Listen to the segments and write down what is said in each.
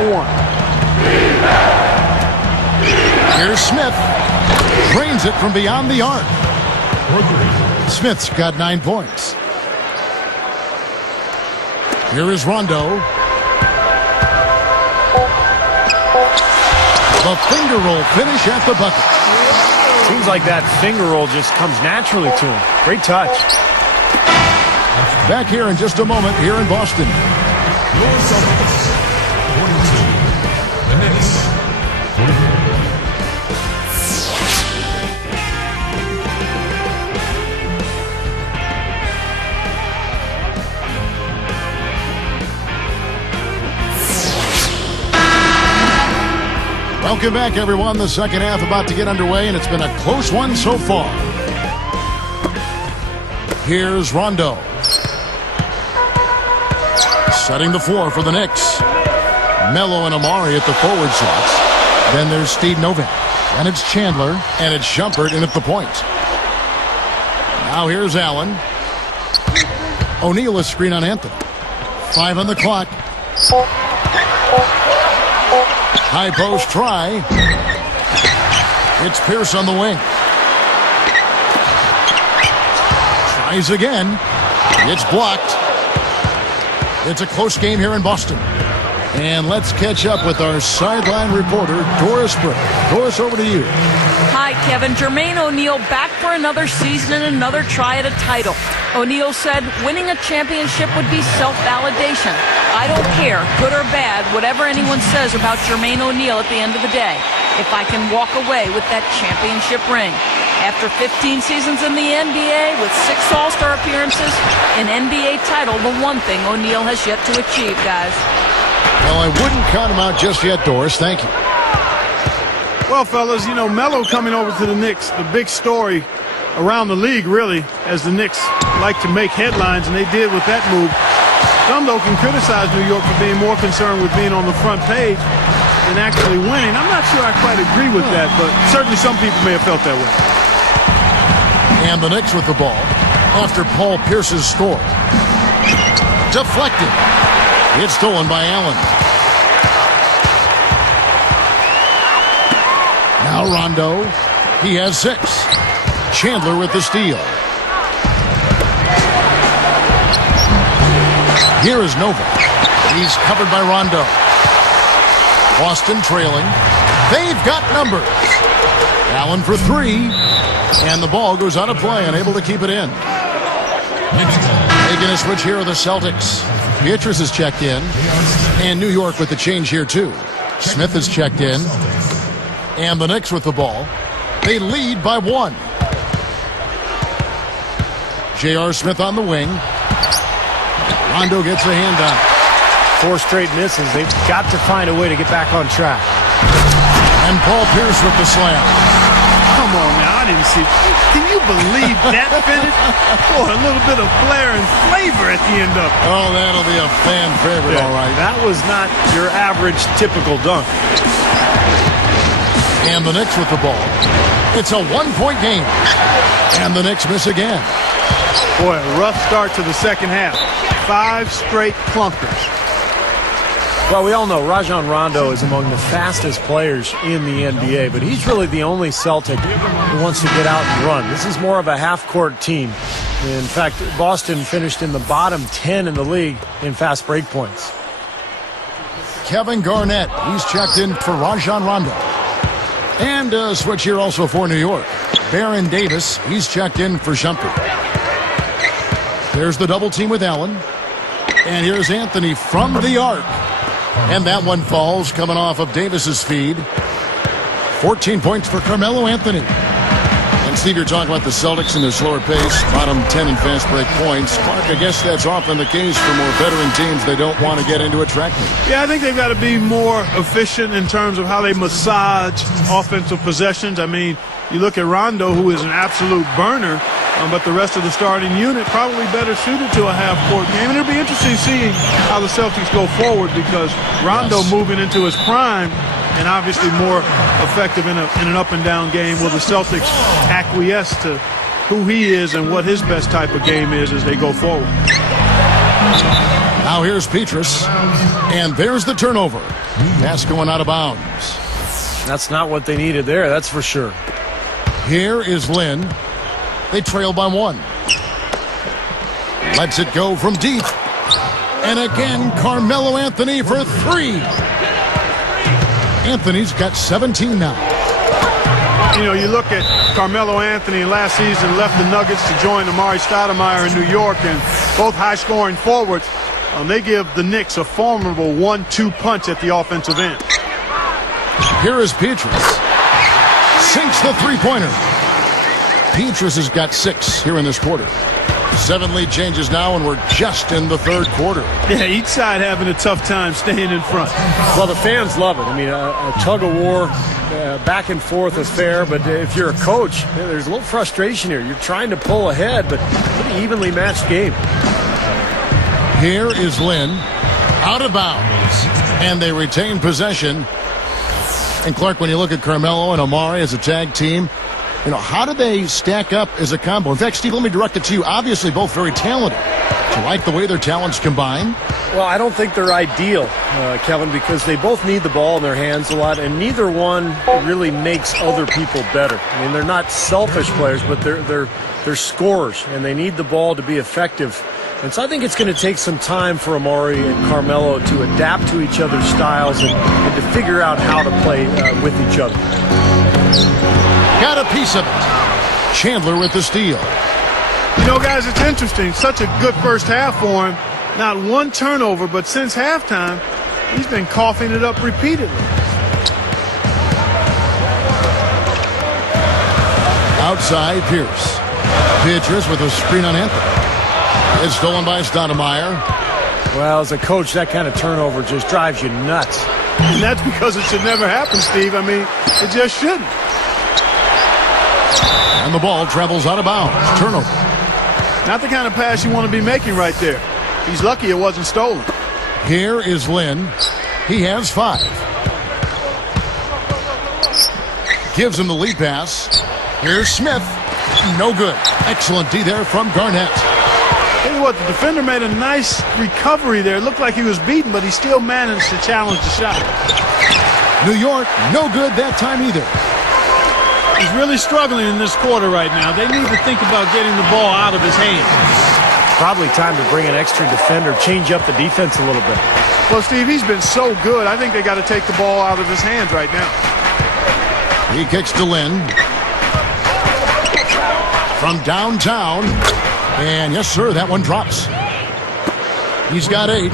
and 1. Here's Smith. Drains it from beyond the arc. Smith's got 9 points. Here is Rondo. The finger roll finish at the bucket. Seems like that finger roll just comes naturally to him. Great touch. Back here in just a moment here in Boston. Welcome back, everyone. The second half about to get underway, and it's been a close one so far. Here's Rondo. Setting the floor for the Knicks. Melo and Amari at the forward slots. Then there's Steve Novak. And it's Chandler. And it's Shumpert in at the point. Now here's Allen. O'Neal a screen on Anthony. 5 on the clock. High post try. It's Pierce on the wing. Tries again. It's blocked. It's a close game here in Boston. And let's catch up with our sideline reporter, Doris Burke. Doris, over to you. Hi, Kevin. Jermaine O'Neal back for another season and another try at a title. O'Neal said winning a championship would be self-validation. I don't care, good or bad, whatever anyone says about Jermaine O'Neal at the end of the day, if I can walk away with that championship ring. After 15 seasons in the NBA with 6 All-Star appearances, an NBA title, the one thing O'Neal has yet to achieve, guys. Well, I wouldn't count him out just yet, Doris. Thank you. Well, fellas, you know, Melo coming over to the Knicks, the big story around the league, really, as the Knicks like to make headlines, and they did with that move. Some, though, can criticize New York for being more concerned with being on the front page than actually winning. I'm not sure I quite agree with that, but certainly some people may have felt that way. And the Knicks with the ball after Paul Pierce's score. Deflected. It's stolen by Allen. Now Rondo. He has 6. Chandler with the steal. Here is Nova. He's covered by Rondo. Boston trailing. They've got numbers. Allen for 3. And the ball goes out of play, unable to keep it in. Making a switch here are the Celtics. Beatrice has checked in. And New York with the change here, too. Smith has checked in. And the Knicks with the ball. They lead by 1. J.R. Smith on the wing. Rondo gets a hand on it. 4 straight misses. They've got to find a way to get back on track. And Paul Pierce with the slam. Come on now, I didn't see. Can you believe that finish? Boy, a little bit of flair and flavor at the end of it. Oh, that'll be a fan favorite, all right. That was not your average, typical dunk. And the Knicks with the ball. It's a 1-point game. And the Knicks miss again. Boy, a rough start to the second half. 5 straight clunkers. Well, we all know Rajon Rondo is among the fastest players in the NBA, but he's really the only Celtic who wants to get out and run. This is more of a half-court team. In fact, Boston finished in the bottom 10 in the league in fast break points. Kevin Garnett, he's checked in for Rajon Rondo. And a switch here also for New York. Baron Davis, he's checked in for Shumpert. There's the double team with Allen. And here's Anthony from the arc. And that one falls, coming off of Davis's feed. 14 points for Carmelo Anthony. And Steve, you're talking about the Celtics and their slower pace, bottom 10 in fast break points. Clark, I guess that's often the case for more veteran teams. They don't want to get into a track meet. Yeah, I think they've got to be more efficient in terms of how they massage offensive possessions. I mean, you look at Rondo, who is an absolute burner, but the rest of the starting unit probably better suited to a half-court game. And it'll be interesting seeing how the Celtics go forward because Rondo moving into his prime and obviously more effective in an up-and-down game. Will the Celtics acquiesce to who he is and what his best type of game is as they go forward? Now here's Petrus. And there's the turnover. Pass going out of bounds. That's not what they needed there, that's for sure. Here is Lynn. They trail by 1. Lets it go from deep. And again, Carmelo Anthony for 3. Anthony's got 17 now. You know, you look at Carmelo Anthony last season left the Nuggets to join Amari Stoudemire in New York, and both high-scoring forwards. They give the Knicks a formidable 1-2 punch at the offensive end. Here is Petrus. Sinks the three-pointer. Petrus has got 6 here in this quarter. 7 lead changes now, and we're just in the third quarter. Yeah, each side having a tough time staying in front. Well, the fans love it. I mean, a tug-of-war, back and forth affair, but if you're a coach, there's a little frustration here. You're trying to pull ahead, but pretty evenly matched game. Here is Lynn, out of bounds, and they retain possession. And Clark, when you look at Carmelo and Amari as a tag team, you know, how do they stack up as a combo? In fact, Steve, let me direct it to you. Obviously, both very talented. Do you like the way their talents combine? Well, I don't think they're ideal, Kevin, because they both need the ball in their hands a lot, and neither one really makes other people better. I mean, they're not selfish players, but they're scorers, and they need the ball to be effective. And so I think it's going to take some time for Amari and Carmelo to adapt to each other's styles and to figure out how to play with each other. Got a piece of it. Chandler with the steal. You know, guys, it's interesting. Such a good first half for him. Not one turnover, but since halftime, he's been coughing it up repeatedly. Outside, Pierce. Petrus with a screen on Anthony. It's stolen by Stoudemire. Well, as a coach, that kind of turnover just drives you nuts. And that's because it should never happen, Steve. I mean, it just shouldn't. And the ball travels out of bounds. Turnover. Not the kind of pass you want to be making right there. He's lucky it wasn't stolen. Here is Lynn. He has 5. Gives him the lead pass. Here's Smith. No good. Excellent D there from Garnett. Tell you what, the defender made a nice recovery there. It looked like he was beaten, but he still managed to challenge the shot. New York, no good that time either. He's really struggling in this quarter right now. They need to think about getting the ball out of his hands. Probably time to bring an extra defender, change up the defense a little bit. Well, Steve, he's been so good. I think they got to take the ball out of his hands right now. He kicks to Lynn. From downtown. And yes, sir, that one drops. He's got 8.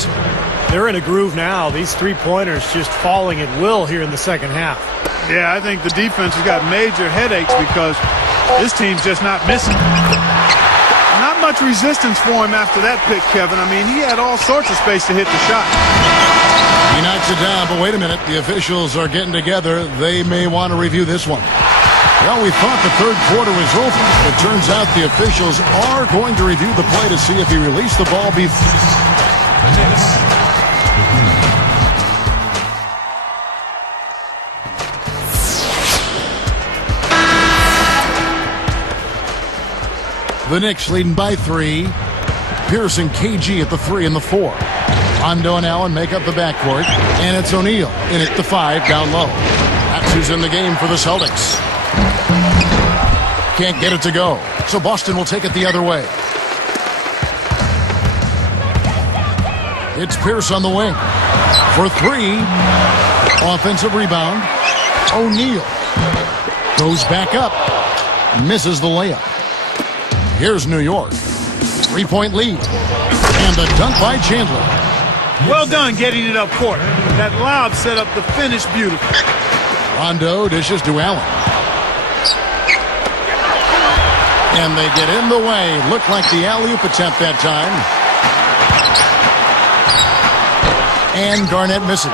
They're in a groove now. These three-pointers just falling at will here in the second half. Yeah, I think the defense has got major headaches because this team's just not missing. Not much resistance for him after that pick, Kevin. I mean, he had all sorts of space to hit the shot. He knocks it down, but wait a minute. The officials are getting together. They may want to review this one. Well, we thought the third quarter was over. It turns out the officials are going to review the play to see if he released the ball before. The Knicks leading by 3. Pierce and KG at the 3 and the 4. Rondo and Allen make up the backcourt. And it's O'Neal in at the 5 down low. That's who's in the game for the Celtics. Can't get it to go. So Boston will take it the other way. It's Pierce on the wing. For 3. Offensive rebound. O'Neal goes back up. Misses the layup. Here's New York. 3-point lead. And the dunk by Chandler. Well done getting it up court. That lob set up the finish beautifully. Rondo dishes to Allen. And they get in the way. Looked like the alley-oop attempt that time. And Garnett misses.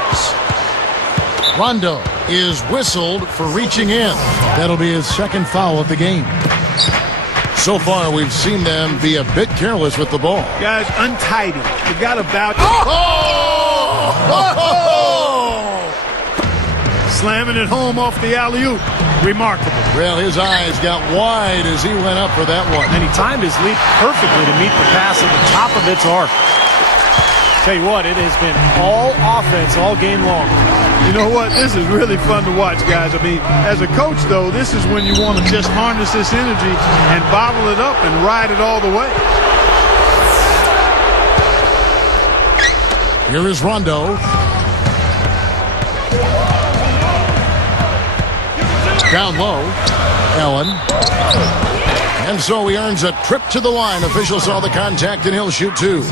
Rondo is whistled for reaching in. That'll be his second foul of the game. So far, we've seen them be a bit careless with the ball. Guys, untidy. Forgot about... Slamming it home off the alley-oop. Remarkable. Well, his eyes got wide as he went up for that one. And he timed his leap perfectly to meet the pass at the top of its arc. Tell you what, it has been all offense all game long. You know what? This is really fun to watch, guys. I mean, as a coach, though, this is when you want to just harness this energy and bottle it up and ride it all the way. Here is Rondo. Down low. Allen. And so he earns a trip to the line. Officials saw the contact, and he'll shoot two.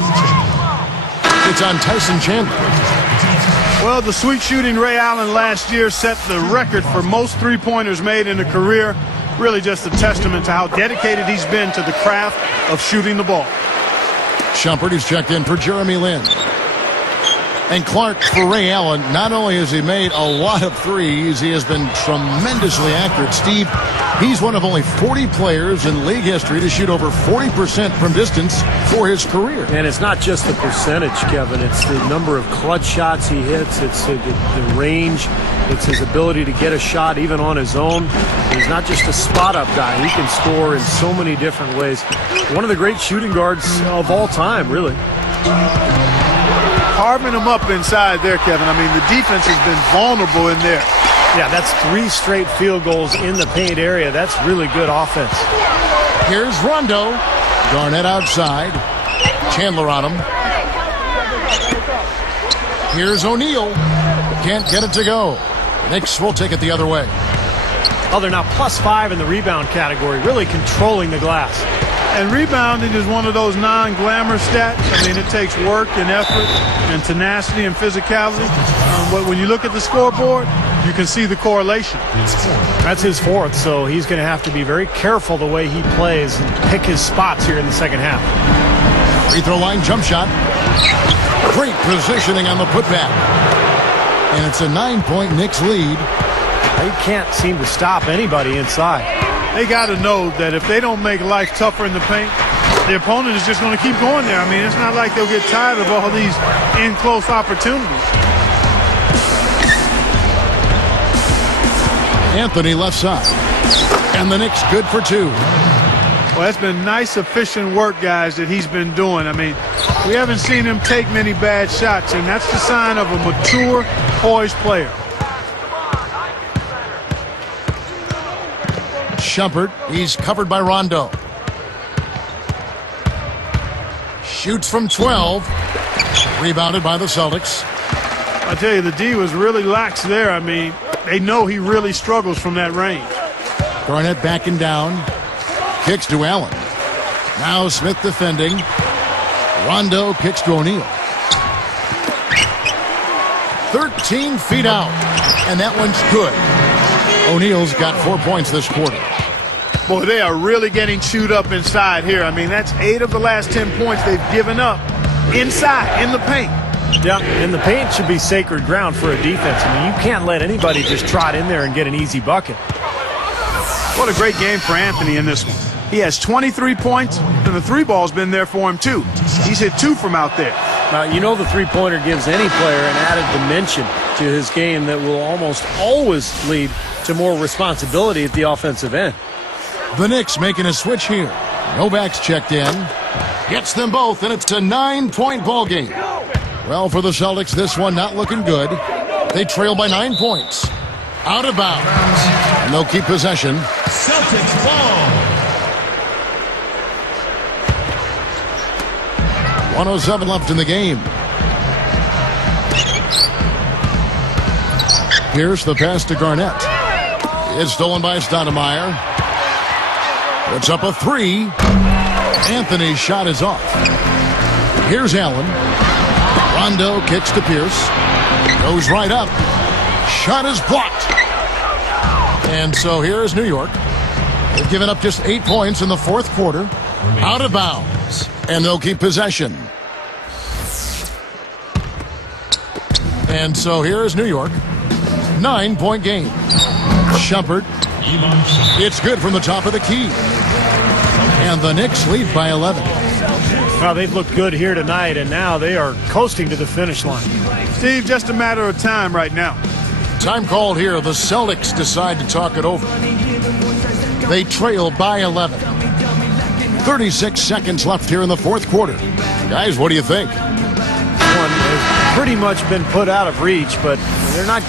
It's on Tyson Chandler. Well, the sweet shooting Ray Allen last year set the record for most three-pointers made in a career. Really just a testament to how dedicated he's been to the craft of shooting the ball. Shumpert is checked in for Jeremy Lin. And Clark for Ray Allen. Not only has he made a lot of threes, he has been tremendously accurate. Steve, he's one of only 40 players in league history to shoot over 40% from distance for his career. And it's not just the percentage, Kevin. It's the number of clutch shots he hits. It's the range. It's his ability to get a shot even on his own. He's not just a spot-up guy. He can score in so many different ways. One of the great shooting guards of all time, really. Carving them up inside there, Kevin. I mean, the defense has been vulnerable in there. Yeah, that's 3 straight field goals in the paint area. That's really good offense. Here's Rondo. Garnett outside. Chandler on him. Here's O'Neal. Can't get it to go. Knicks will take it the other way. Oh, they're now +5 in the rebound category, really controlling the glass. And rebounding is one of those non-glamorous stats. I mean, it takes work and effort and tenacity and physicality. But when you look at the scoreboard, you can see the correlation. That's his 4th, so he's going to have to be very careful the way he plays and pick his spots here in the second half. Free throw line jump shot. Great positioning on the putback. And it's a 9-point Knicks lead. They can't seem to stop anybody inside. They got to know that if they don't make life tougher in the paint, the opponent is just going to keep going there. I mean, it's not like they'll get tired of all these in-close opportunities. Anthony left side. And the Knicks good for 2. Well, that's been nice, efficient work, guys, that he's been doing. I mean, we haven't seen him take many bad shots, and that's the sign of a mature, poised player. Shumpert, he's covered by Rondo. Shoots from 12. Rebounded by the Celtics. I tell you, the D was really lax there. I mean, they know he really struggles from that range. Garnett backing down. Kicks to Allen. Now Smith defending. Rondo kicks to O'Neal. 13 feet out. And that one's good. O'Neal's got 4 points this quarter. Boy, they are really getting chewed up inside here. I mean, that's 8 of the last 10 points they've given up inside, in the paint. Yeah, and the paint should be sacred ground for a defense. I mean, you can't let anybody just trot in there and get an easy bucket. What a great game for Anthony in this one. He has 23 points, and the 3-ball's been there for him, too. He's hit 2 from out there. You know the three-pointer gives any player an added dimension to his game that will almost always lead to more responsibility at the offensive end. The Knicks making a switch here. Novak's checked in. Gets them both, and it's a 9-point ball game. Well, for the Celtics, this one not looking good. They trail by 9 points. Out of bounds. And they'll keep possession. Celtics ball. 1:07 left in the game. Here's the pass to Garnett. It's stolen by Stoudemire. Puts up a 3. Anthony's shot is off. Here's Allen. Rondo kicks to Pierce. Goes right up. Shot is blocked. And so here is New York. They've given up just 8 points in the 4th quarter. Out of bounds. And they'll keep possession. And so here is New York. 9-point game. Shumpert. It's good from the top of the key. And the Knicks lead by 11. Well, they've looked good here tonight, and now they are coasting to the finish line. Steve, just a matter of time right now. Time called here. The Celtics decide to talk it over. They trail by 11. 36 seconds left here in the 4th quarter. Guys, what do you think? Well, pretty much been put out of reach, but they're not getting